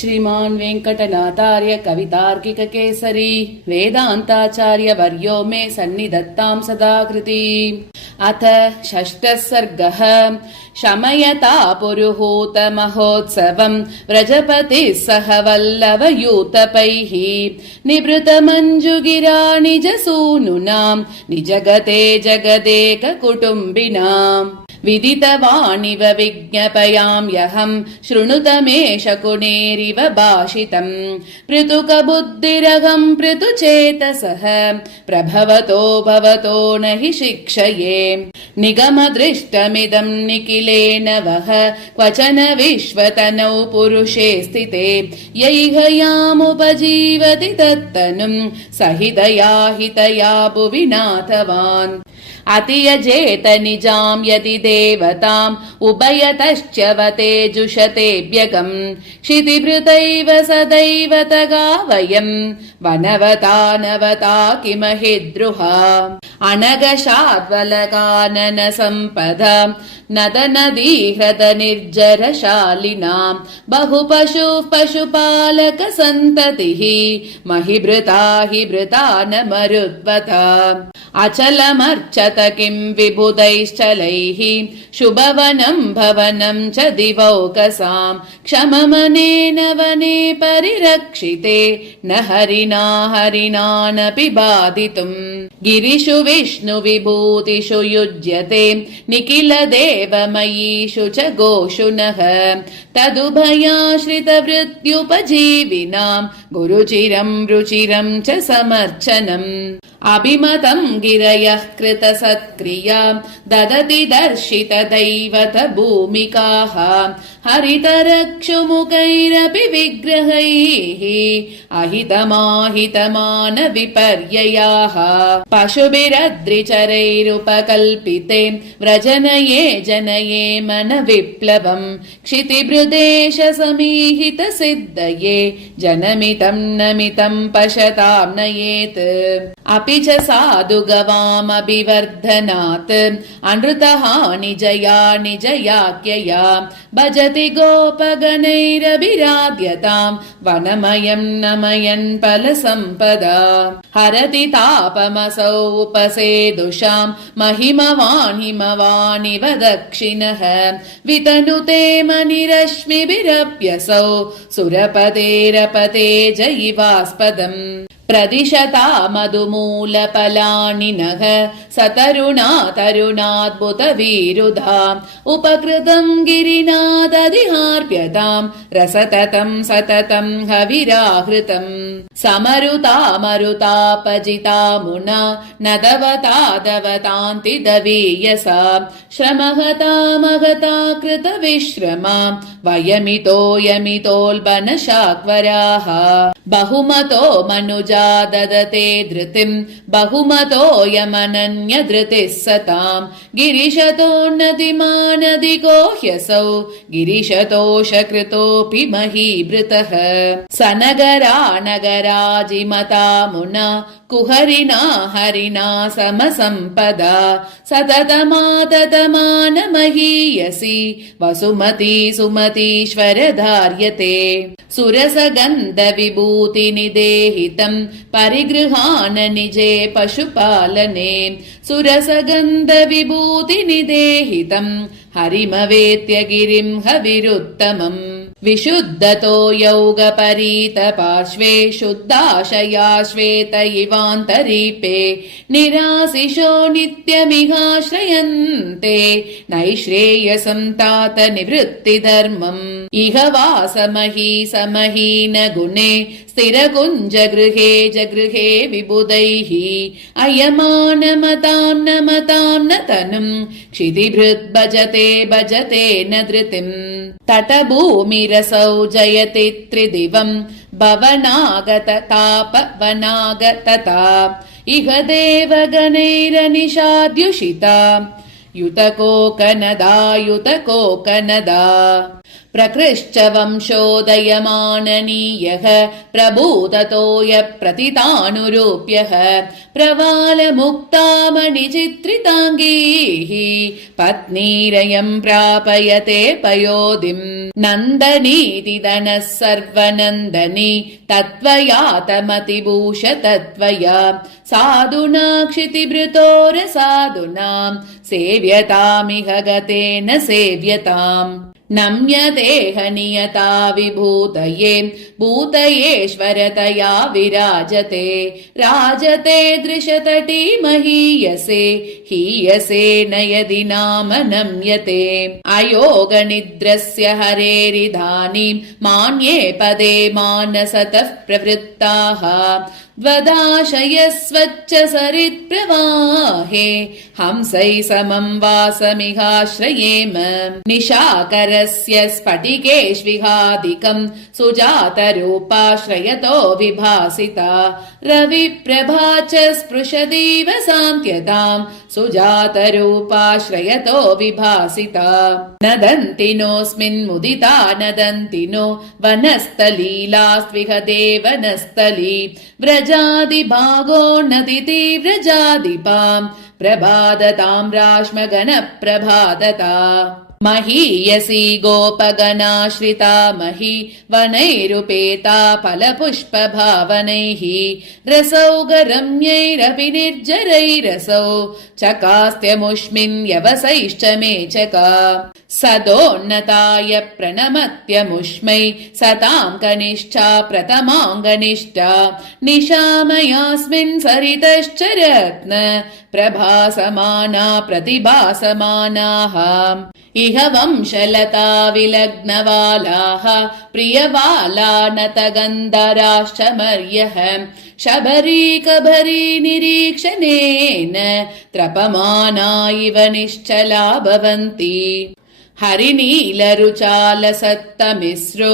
श्रीमान् वेङ्कटनाथार्य कवितार्किककेसरी वेदान्ताचार्यवर्यो मे सन्निधत्तां सदा कृती। अथ षष्ठः सर्गः। शमयता पुरुहूत महोत्सवम् व्रजपतिः सह वल्लभयूतपैः निवृतमञ्जुगिरा निजसूनुनाम् निजगते जगदेक कुटुम्बिनाम् विदितवानिव विज्ञपयाम्यहम् शृणुतमे शकुनेरिव भाषितम् पृथुकबुद्धिरहम् पृथुचेतसः प्रभवतो भवतो न हि शिक्षये निगमदृष्टमिदम् निखिलेन वः क्वचन विश्वतनौ पुरुषे स्थिते यैह यामुपजीवति तत्तनुम् सहितया हितया भुवि नाथवान् अतियजेत निजाम् यदि देवताम् उभयतश्च वते जुषतेऽभ्यगम् क्षितिभृतैव सदैव तगा वयम् वनवता नवता किमहिद्रुहा अनगशाद्वलकानन सम्पदा नदनदी ह्रद निर्जरशालिनाम् बहुपशुः पशुपालक सन्ततिः महिभृता हि भृता न मरुद्वता अचलमर्चत किम् विबुधैश्चलैः शुभवनम् भवनम् च दिवौकसाम् क्षममनेन वने परिरक्षिते न हरिणा हरिणानपि बाधितुम् गिरिषु विष्णु विभूतिषु युज्यते निखिल देवमयीषु च गोषु नः तदुभयाश्रितवृत्युपजीविनाम् गुरुचिरम् रुचिरम् च समर्चनम् अभिमतम् गिरयः कृत सत्क्रिया ददति दर्शित दैवत भूमिकाः हरितरक्षुमुखैरपि विग्रहैः अहितमाहितमान विपर्ययाः पशुभिरद्रिचरैरुपकल्पिते व्रजनये जनये मन विप्लवम् क्षितिभृदेश समीहित सिद्धये जनमितम् नमितम् पशताम् नयेत् अपि च साधु गवामभिवर्धनात् अनृतहानि जया निजयाख्यया भजति गोपगणैरभिराध्यताम् वनमयम् नमयन् फलसम्पदा हरति तापमसौ उपसेदुषाम् महिमवान् हिमवानिव दक्षिणः वितनुते मणिरश्मिभिरप्यसौ सुरपतेरपते जयिवास्पदम् प्रदिशता मधुमूलफलानि नः सतरुणा तरुणाद्भुतवीरुधा उपकृतम् गिरिनादधिहार्प्यताम् रसततम् सततम् हविराहृतम् समरुता मरुतापजिता मुना नदवता दवतान्ति दवीयसा श्रमहता महता कृत विश्रमा वयमितो यमितोल्बनशाक्वराः बहुमतो मनुजा ददते धृतिम् बहुमतो यमनन्य धृतिः सताम् गिरिशतोन्नतिमानधिको ह्यसौ गिरिशतोषकृतोऽपि महीभृतः सनगरा नगराजिमता मुना कुहरिणा हरिणा समसम्पदा सततमाततमानमहीयसी वसुमती सुमतीश्वर धार्यते सुरसगन्ध विभूति निदेहितम् परिगृहान निजे पशुपालने सुरसगन्ध विभूति निदेहितम् हरिमवेत्य गिरिम् हविरुत्तमम् विशुद्धतो यौगपरीत पार्श्वे शुद्धाशया श्वेत इवान्तरीपे निराशिषो नित्यमिहाश्रयन्ते नैश्रेयसं तात निवृत्तिधर्मम् इह वासमही समहीन गुणे स्थिरकुञ्ज गृहे जगृहे विबुधैः अयमानमताम् न मताम् न तनुम् क्षितिभृत् भजते भजते न धृतिम् तटभूमिरसौ जयति त्रिदिवम् भवनागत तापवनागतता इह देवगणैरनिषाद्युषिता युतकोकनदा युतकोकनदा प्रकृश्च वंशोदयमाननीयः प्रभूततोयप्रतितानुरूप्यः प्रवालमुक्तामणिचित्रिताङ्गीः पत्नीरयम् प्रापयते पयोधिम् नन्दनीति धनः सर्वनन्दनी तत्त्वयातमतिभूष तत्त्वया साधुना क्षितिभृतोरसाधुनाम् सेव्यतामिह गतेन सेव्यताम् नम्यतेह नियता विभूतये भूतयेश्वरतया विराजते राजते दृशतटी महीयसे हीयसे न यदि नाम नम्यते अयोगनिद्रस्य हरेरिदानीं मान्ये पदे मानसतः प्रवृत्ताः द्वदाशयस्वच्च सरित्प्रवाहे हंसै समं वासमिहाश्रयेम निशाकरस्य स्फटिकेष्विहादिकम् सुजातरूपाश्रयतो विभासिता रविप्रभा च स्पृशतीव सान्त्यताम् सुजातरूपाश्रयतो विभासिता नदन्तिनोऽस्मिन्मुदिता नदन्तिनो वनस्थलीलास्त्विह देवनस्थली व्रजादिभागो नदिति व्रजादिपाम् प्रभादताम् राश्मगणप्रभादता महीयसी गोपगणाश्रिता मही वनैरुपेता फलपुष्पभावनैः रसौगरम्यैरपि निर्जरैरसौ चकास्त्यमुष्मिन् यवसैश्च मेचका सदोन्नताय प्रणमत्यमुष्मै सताम् कनिष्ठा प्रथमाङ्गनिष्ठा निशामयास्मिन् सरितश्च रत्न प्रभासमाना प्रतिभासमानाः इह वंशलता विलग्नवालाः प्रियवाला नतगन्धराश्च मर्यः शबरीकभरी निरीक्षणेन त्रपमाना इव निश्चला भवन्ति हरिनीलरुचालसत्तमिस्रो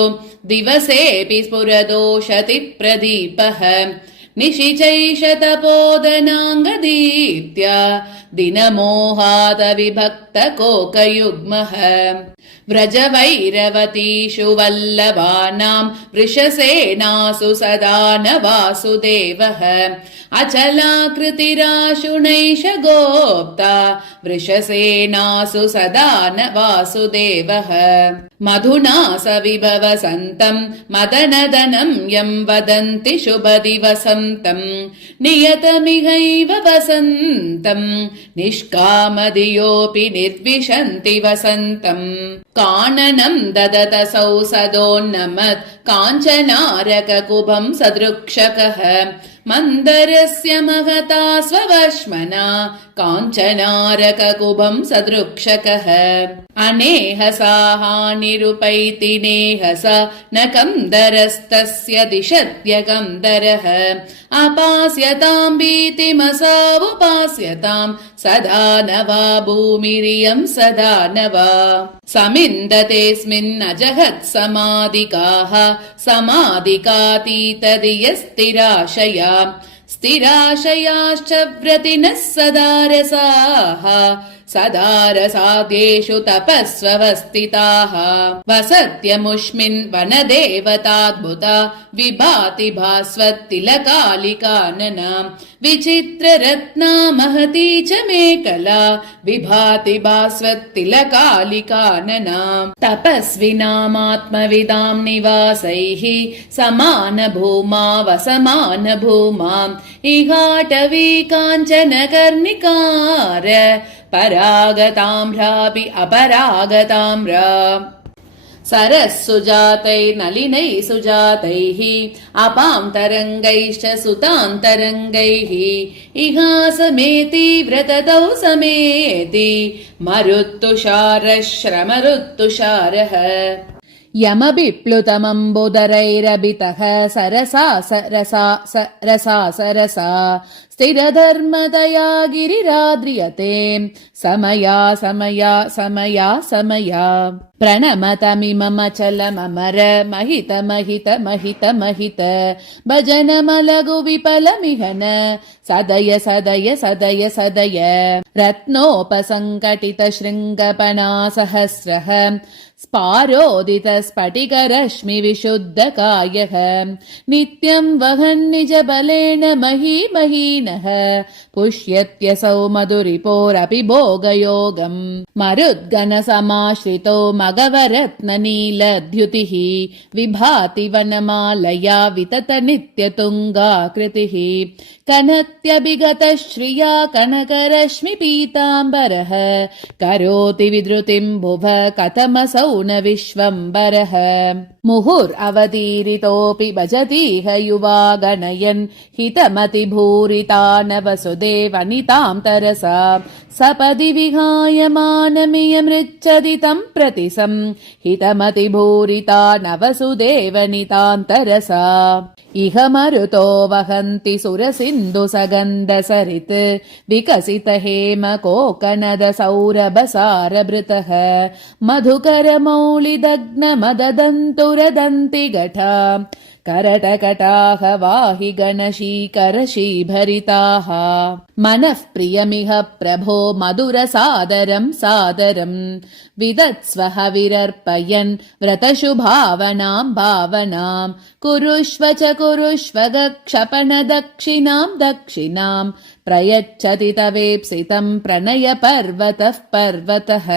दिवसेऽपि स्फुरदोषति प्रदीपः निशिचैष तपोदनाङ्गदीप्त्या दिनमोहादविभक्तकोकयुग्मः व्रजवैरवतीषु वल्लभानाम् वृषसेनासु सदा न वासुदेवः अचलाकृतिराशु नैष गोप्ता वृषसेनासु सदा न वासुदेवः मधुना स विभवसन्तम् मदनदनं यं वदन्ति शुभदिवसन्तम् नियतमिहैव वसन्तम् निष्कामधियोऽपि निर्विशन्ति वसन्तम् काननम् ददतसौ सदोन्नमत् काञ्चनारककुभम् सदृक्षकः मन्दरस्य महता स्ववश्मना काञ्चनारककुभम् सदृक्षकः अनेहसाहानिरुपैति नेहस न कन्दरस्तस्य दिशत्य कन्दरः अपास्यताम् भीतिमसावुपास्यताम् सदा न वा भूमिरियम् सदा न वा समिन्दतेऽस्मिन्नजहत् समाधिकाः समाधिकातीतधियस्तिराशया स्थिराशयाश्च व्रतिनः सदारसाः सदारसाद्येषु तपस्वस्थिताः वसत्यमुष्मिन् वनदेवताद्भुता विभाति भास्वत्तिलकालिकानना विचित्ररत्ना महती च मेखला विभाति भास्वत्तिलकालिकानना तपस्विनामात्मविदाम् निवासैः समानभूमा वसमानभूमाम् इहाटवी काञ्चनकर्णिकार परागताम्रापि अपरागताम्रा सरस्सुजातैर्नलिनैः सुजातैः अपां तरङ्गैश्च सुतान्तरङ्गैः इहासमेति व्रततौ समेति मरुत्तुषारः श्रमरुत्तुषारः यमबिप्लुतमम्बुदरैरभितः सरसा सरसा स्थिरधर्मतया गिरिराद्रियते समया समया समया समया प्रणमतमिममचलममर महित महित महित महित भजनमलगु विपलमिहन सदय सदय सदय सदय रत्नोपसङ्कटित शृङ्गपणा सहस्रः स्पारोदित स्फटिकरश्मि विशुद्धकायः नित्यं वहन् निज बलेन महीमहीनः पुष्यत्यसौ मधुरिपोरपि भोगयोगम् मरुद्गण समाश्रितो मगवरत्ननीलद्युतिः विभाति वनमालया वितत नित्यतुङ्गाकृतिः कनत्यभिगत श्रिया कनकरश्मि पीताम्बरः करोति विधृतिं भुव कथमसौ न विश्वम्बरः मुहुरवतीरितोऽपि भजतीह युवा गणयन् हितमतिभूरितानवसुदेवनितां तरसा सपदि विहाय मानमियमृच्छति तं प्रतिसं हितमतिभूरिता नवसुदेवनितां तरसा इह मरुतो वहन्ति सुरसिन्धुसगन्धसरित् विकसित हेम कोकनद सौरभसारभृतः मधुकरमौलिदग्न मददन्तुरदन्ति घटा करटकटाः वाहि गणशीकरशीभरिताः मनः प्रियमिह प्रभो मधुरसादरं सादरम् विदत्स्वः विरर्पयन् व्रतशुभावनां भावनां कुरुष्व च कुरुष्व गक्षपण दक्षिणां दक्षिणां प्रयच्छति तवेप्सितं प्रणय पर्वतः पर्वतः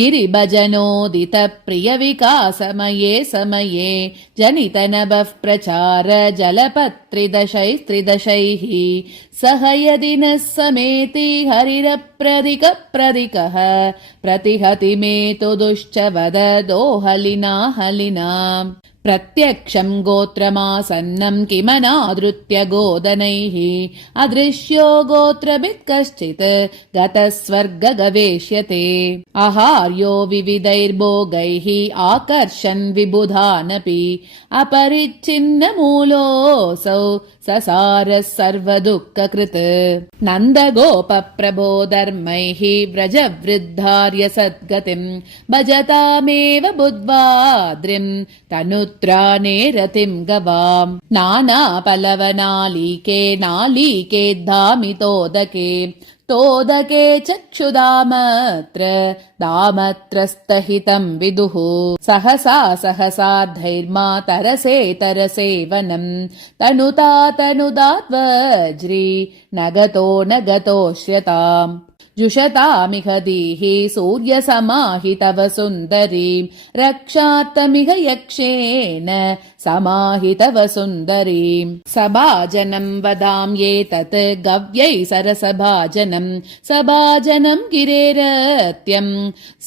गिरिभजनोदित प्रिय विकासमये समये जनित नभः प्रचार जलपत्रिदशैस्त्रिदशैः सह यदि नः समेति हरिरप्रदिक प्रदिकः प्रतिहति मे तु दुश्च वद दोहलिना हलिना प्रत्यक्षं गोत्रमासन्नं किमनादृत्य गोदनैः अदृश्यो गोत्रभित् कश्चित् गतः स्वर्ग गवेष्यते आहार्यो विविधैर्भोगैः आकर्षन् विबुधानपि अपरिच्छिन्न मूलोऽसौ ससारः सर्वदुःखकृत् नन्दगोप प्रभो धर्मैः व्रजवृद्धार्य सद्गतिम् भजतामेव बुद्ध्वाद्रिम् तनुत्राणे रतिम् गवाम् नानापलवनालीके नालीके धामितोदके तोदके चक्षुदामत्र दामत्रस्तहितं विदुः सहसा सहसार्धैर्मा तरसे तरसे वनम् तनुता तनुदात्वज्री न गतो श्यताम् जुषतामिह दीहि सूर्यसमाहितव सुन्दरीं रक्षार्थमिह यक्षेण समाहितव सुन्दरीं सभाजनं वदां एतत् गव्यै सरसभाजनं सभाजनं गिरेरत्यं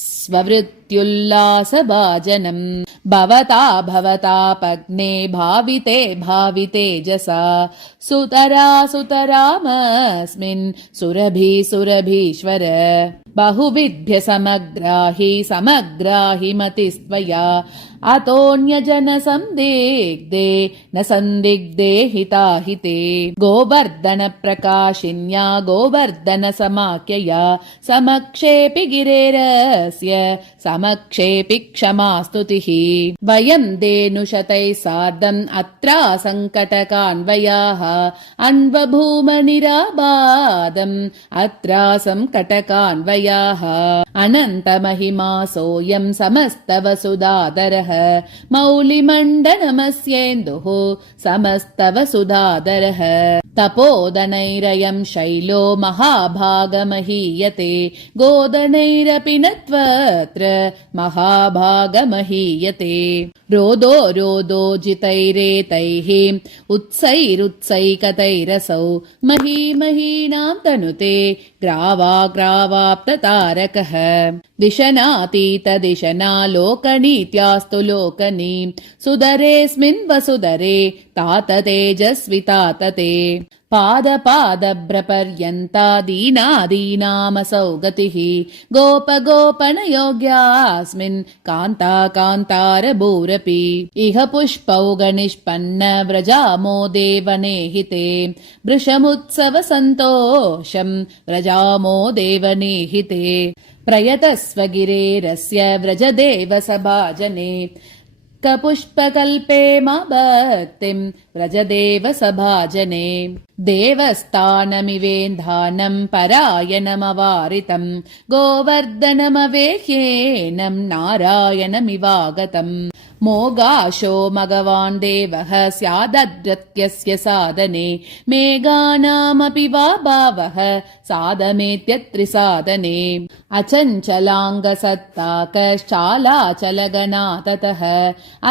स्ववृत्त्युल्लासभाजनम् भवतापग्ने भाविते भावितेजसा सुतरामस्मिन् सुरभीश्वर बहुविद्य समग्राहि मतिस्त्वया अतोऽन्यजन संदिग्धे न संदिग्धे हिताहिते गोवर्धन प्रकाशिन्या गोवर्धन समाख्यया समक्षेऽपि गिरेरस्य समक्षेऽपि क्षमास्तुतिः वयं धेनुशतैः सार्धम् अत्रा सङ्कटकान्वयाः अन्वभूमनिराबादम् अत्रा सङ्कटकान्वयाः अनन्तमहिमा सोऽयं समस्तवसुधाधरः मौलिमण्डनमस्येन्दुः समस्तवसुधाधरः तपोदनैरयं शैलो महाभागमहीयते गोदनैरपि न त्वत्र महाभागमहीयते रोदो जितैरेतैः उत्सैरुत्सैकतैरसौ महीमहीनां तनुते ग्रावाप्ततारकः दिशनातीत दिशना लोकनीत्यास्तु लोकनी सुदरेऽस्मिन् वसुदरे तात तेजस्वि तातते पादभ्रपर्यन्ता दीनामसौ गतिः गोपनयोग्यास्मिन् कान्तारभूरपि इह पुष्पौ गनिष्पन्न व्रजामो देवनेहिते वृषमुत्सव सन्तोषम् व्रजामो देवनेहिते प्रयतस्व गिरेरस्य व्रजदेव सभाजने कपुष्पकल्पे मा भक्तिं व्रजदेव सभाजने देवस्थानमिवेन्धानं परायणमवारितं गोवर्धनमवेह्येनं नारायणमिवागतम् मोगाशो मघवान् देवः स्यादद्रत्यस्य साधने मेघानामपि वा भावः साधमेत्यत्रिसाधने अचञ्चलाङ्गसत्ताकश्चालाचलगणा ततः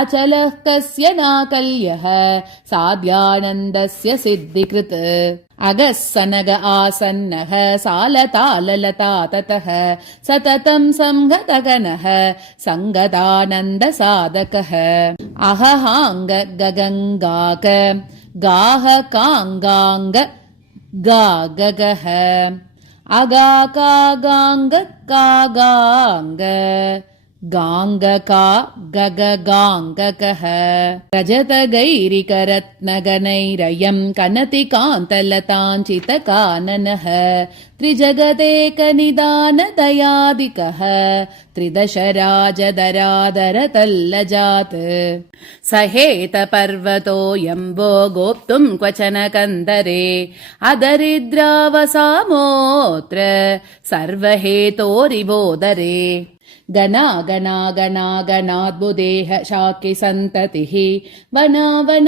अचलः कस्य नाकल्यः साध्यानन्दस्य सिद्धिकृत् अगः सनग आसन्नः सालताललता ततः सततं संगतगणः सङ्गतानन्दसाधकः अहहाङ्ग गगङ्गाक गाहकाङ्गाङ्ग गागगः अगाकागाङ्ग कागाङ्ग गाङ्गका गगगाङ्गकः रजतगैरिकरत्नगणैरयं कनतिकान्तलताञ्चितकाननः त्रिजगदेकनिदानदयादिकः त्रिदशराजदरादरतल्लजात् सहेतपर्वतोऽयम्बो गोप्तुं क्वचन कन्दरे अदरिद्रावसामोऽत्र सर्वहेतोरिवोदरे गणाद्बुदेह शाकि सन्ततिः वनावनावनावनानो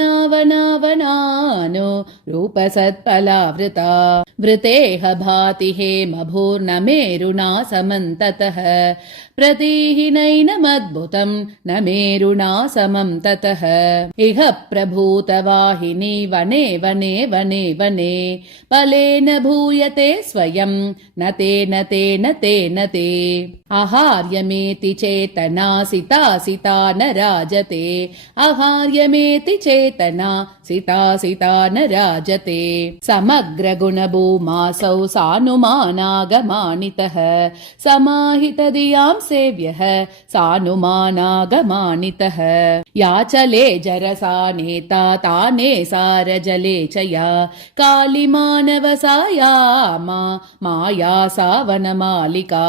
रूपसत्फलावृता वृतेह भाति हेमभूर्न मेरुणा समन्ततः प्रतीहिनैनमद्भुतं न मेरुणा समं ततः इह प्रभूतवाहिनी वने वने वने वने फलेन भूयते स्वयं न तेन तेन तेन ते आहार्यमेति चेतना सिता सिता न राजते आहार्यमेति चेतना सिता सिता न राजते समग्रगुणभूमासौ सानुमानागमानितः समाहितधियां सेव्यः सानुमानागमानितः याचले जरसा नेता ताने सारजले च या कालिमानवसायामा माया सावनमालिका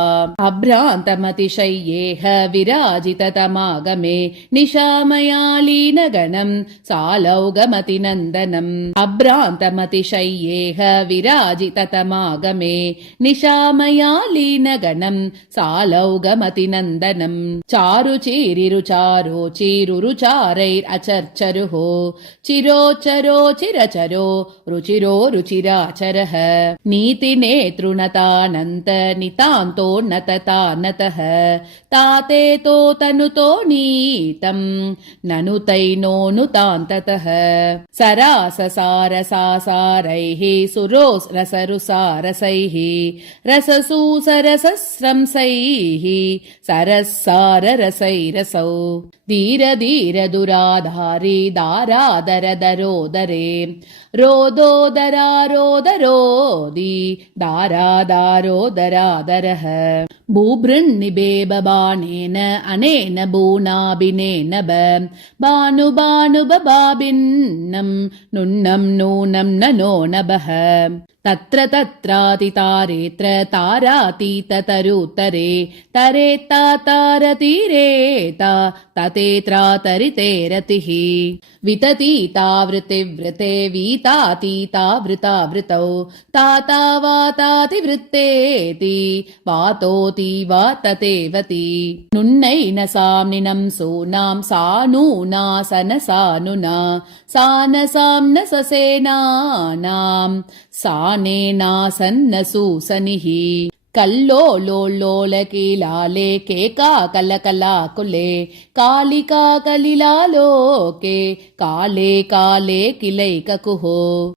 अभ्रान्तमतिशय्येह विराजिततमागमे निशामयालीनगणं सालौगमतिनन्दनम् अभ्रान्तमतिशय्येह विराजिततमागमे निशामयालीनगणं सालौगमतिनन्दनम् चारुचीरिरुचारोचिरुरुचारैरचर्चरुः चिरोचरो चिरचरो रुचिरो रुचिराचरः नीतिनेतृणतानन्त नितान्तोन्नततानतः तातेतो तनुतो नीतं ननुतैनोऽनुतान्ततः सराससारसासारैः सुरोरसरुसारसैः रससूसरसस्रंसैः सरसाररसैरसौ धीरधीरदुराधारी दारादरदरोदरे रोदोदरारोदरोदि दारादारोदरादरः भूभृन्निबेबबाणेन अनेन भूनाभिनेन भानुभानुबबाभिन्नं नुन्नं नूनं ननो नभः तत्र तत्रातितारेत्र तारातीततरुतरे तरेत्ता तारतीरेता ततेत्रातरितेरतिः विततीतावृतिवृते वीतातीतावृतावृतौ ताता वातातिवृत्तेति वातोति वाततेवति नुन्नैन साम्निनं सूनां सानूनासनसानुना सानसाम्न ससेनानां सानेनासन्नसूसनिः कल्लोलोलोलकीलाले केकाकलकलाकुले कालिकाकलिलालोके काले काले किलैककुः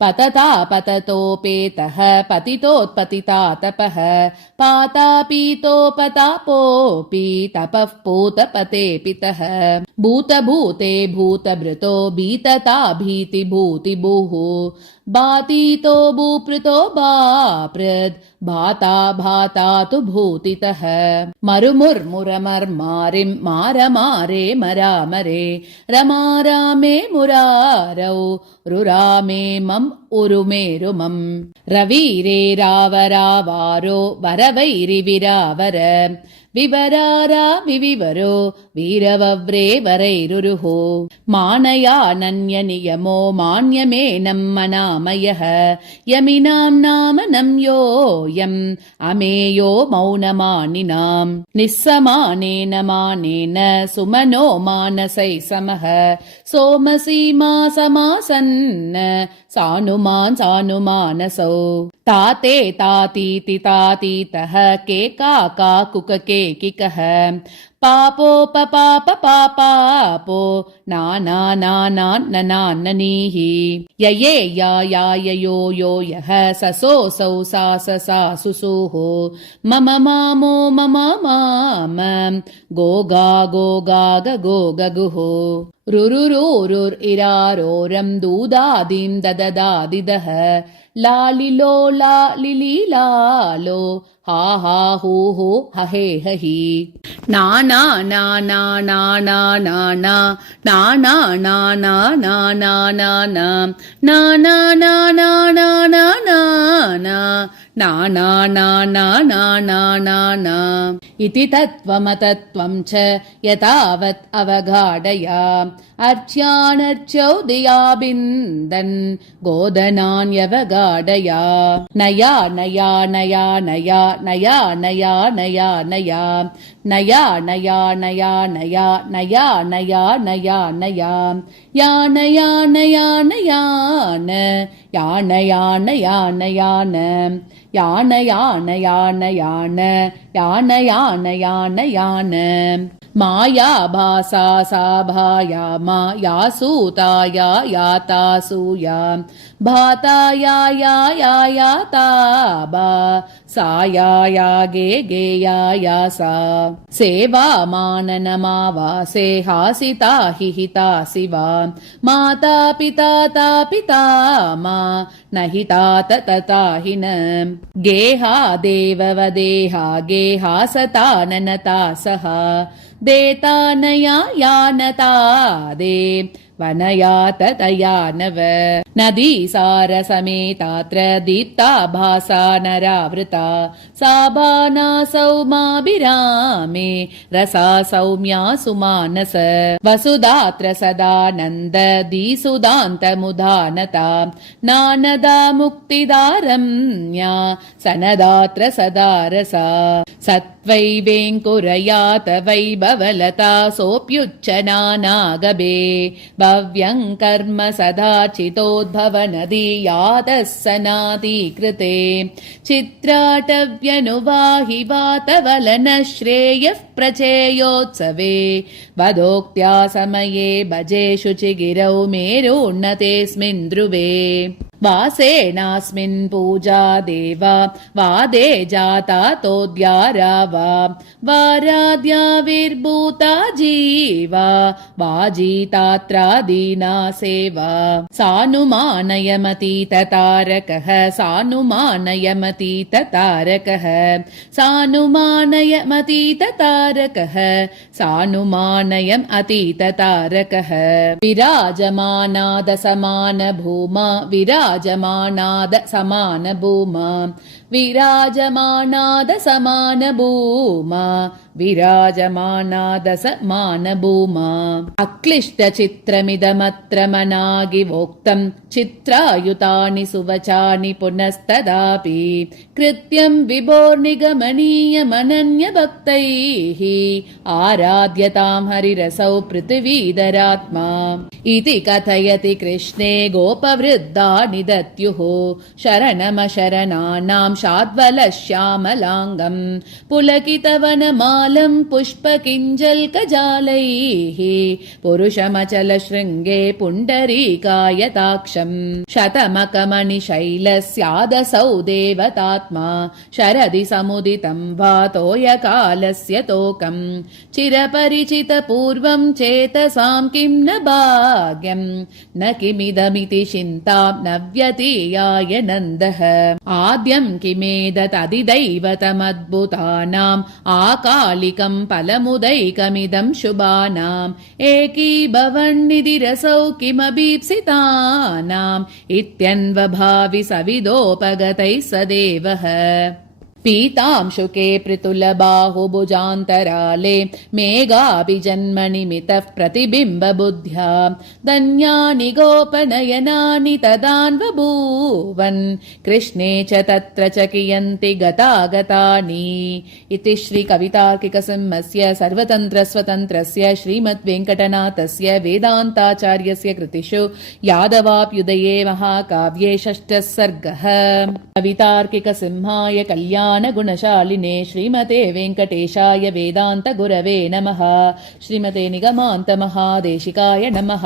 पतता पततोपेतः पतितोत्पतितातपः पातापीतोपतापोऽपि तपः पूतपतेऽपितः भूतभूते भूतभृतो भीतता भीतिभूतिभूः भातीतो भूपृतो भापृद् भाता भाता तु भूतितः मरुमुर्मुरमर्मारिं मारमारे मरामरे रमारामे मुरारौ రురామేమం ఉరుమేరుమం రవీరేరావరావారో వరవైరి విరావర వివరారా వివివరో వీరవవ్రే వరైరురుహో మానయానన్య నియమో మాన్యమేనం మనామయః యమినాం నామనం యోయం అమేయో మౌనమానినాం నిస్సమానేన మానేన సుమనో మానసై సమః సోమసీమా సమాసన్న సానుమాన్ సానుమానసౌ తాతే తాతీతి తాతీతః కేకాకా కుకకేకికః పాపోపపాప పాపాపో నానానానాన్ననీః యయే యాయాయయో యో యః ససోసౌ సాససాసుసుః మమ మామో మమ మామ గోగా గోగాగ గోగగుః రురురురురిరారోరం దూదాదిం దదదాదిదః లాలిలో లాలిలీలాలో హా హా హూ హూ హహే హహి నానా నానా నానా నానా నానా నానా నానా నానా నానా నానా నానా నానా నానా నానా నానా ఇతి తత్వమతత్వం చ యతావత్ అవగాఢయ అర్చ్యానర్చౌదియాబిందన్ గోదనాన్యవగాఢయ నయా నయా నయా నయా నయా నయా నయా నయా నయా నయా నయా నయా నయా నయా నయా నయా యానయా నయా నయాన యానయాన యానయాన యానయాన యానయాన యానయాన యానయాన మాయా భాసా సా భాయామా యాసూతాయా యాతాసూయా భాతాయా యా యాతా బా సాయా గే గేయా యాసా సేవా మాననమావాసే హాసితా హిహితా శివా మాతా పితా తా పితా మా నహితా తతా హిన గేహా దేవవదేహా గేహా సతా ననతా సహా దేతానయా యానతా దే వనయాత తయానవ నదీ సార సమేతాత్ర దీప్తా భాసా నరావృతా సాబానా సౌమాభిరామే రసా సౌమ్యా సుమానస వసుదాత్ర సదానంద దీసుదాంతముదానతా నానదా ముక్తిదారమ్యా సనదాత్ర సదారసా సత్వైవేంకురయాత వైభవలతా సోప్యుచ్చనానాగబే భవ్యం కర్మ సదాచితోద్భవనదీయాతః సనాదీకృతే చిత్రాటవ్యనువాహి వాతవలన శ్రేయః ప్రచేయోత్సవే వదోక్త్యా సమయే భజే శుచిగిరౌ మేరోన్నతేऽస్మిన్ ధ్రువే వాసేనాస్మిన్ పూజా దేవా వాదే జాతా తోద్యారావా వారాద్యావిర్భూతా జీవా వాజీతాత్రాదీనా సేవా సానుమానయమతీతతారకః సానుమానయమతీతతారకః సానుమానయమతీతతారకః సానుమానయం అతీతతారకః విరాజమానాద సమాన భూమా విరాజమానాద సమాన భూమా విరాజమానాద సమాన భూమా విరాజమానాద సమాన భూమా అక్లిష్ట చిత్రమిదమత్ర మనాగివోక్తం చిత్రాయుతాని సువచాని పునస్తదాపి కృత్యం విభోర్నిగమనీయమనన్య భక్తైః ఆరాధ్యతాం హరిరసౌ పృథివీధరాత్మా ఇతి కథయతి కృష్ణే గోపవృద్ధాని దత్యుః శరణమశరణానాం శాద్వలశ్యామలాంగం పులకితవనమాలం పుష్పకింజల్కజాలైః పురుషమచలశృంగే పుండరీకాయతాక్షం శతమకమణిశైలస్యాదసౌ దేవతాత్మా శరది సముదితం వా తోయకాలస్య తోకం చిరపరిచితపూర్వం చేతసాం కిం న భాగ్యం న కిమిదమితి చింతాం న వ్యతీయాయ నందః ఆద్యం కిమేదతదిదైవతమద్భుతానాం ఆకార कालिकं फलमुदैकमिदं शुभानाम् एकीभवन्निधिरसौ किमभीप्सितानाम् इत्यन्वभावि सविदोपगतैः स देवः पीतांशुके पृतुलबाहुभुजान्तराले मेघाभिजन्मनिमितः प्रतिबिम्बबुद्ध्या धन्यानि गोपनयनानि तदान्वभूवन् कृष्णे च तत्र च कियन्ति गतागतानि इति श्रीकवितार्किकसिंहस्य सर्वतन्त्रस्वतन्त्रस्य श्रीमद्वेङ्कटनाथस्य वेदान्ताचार्यस्य कृतिषु यादवाभ्युदये महाकाव्ये षष्ठः सर्गः। कवितार्किकसिंहाय कल्याणगुणशालिने श्रीमते वेङ्कटेशाय वेदान्तगुरवे नमः। श्रीमते निगमान्तमहादेशिकाय नमः।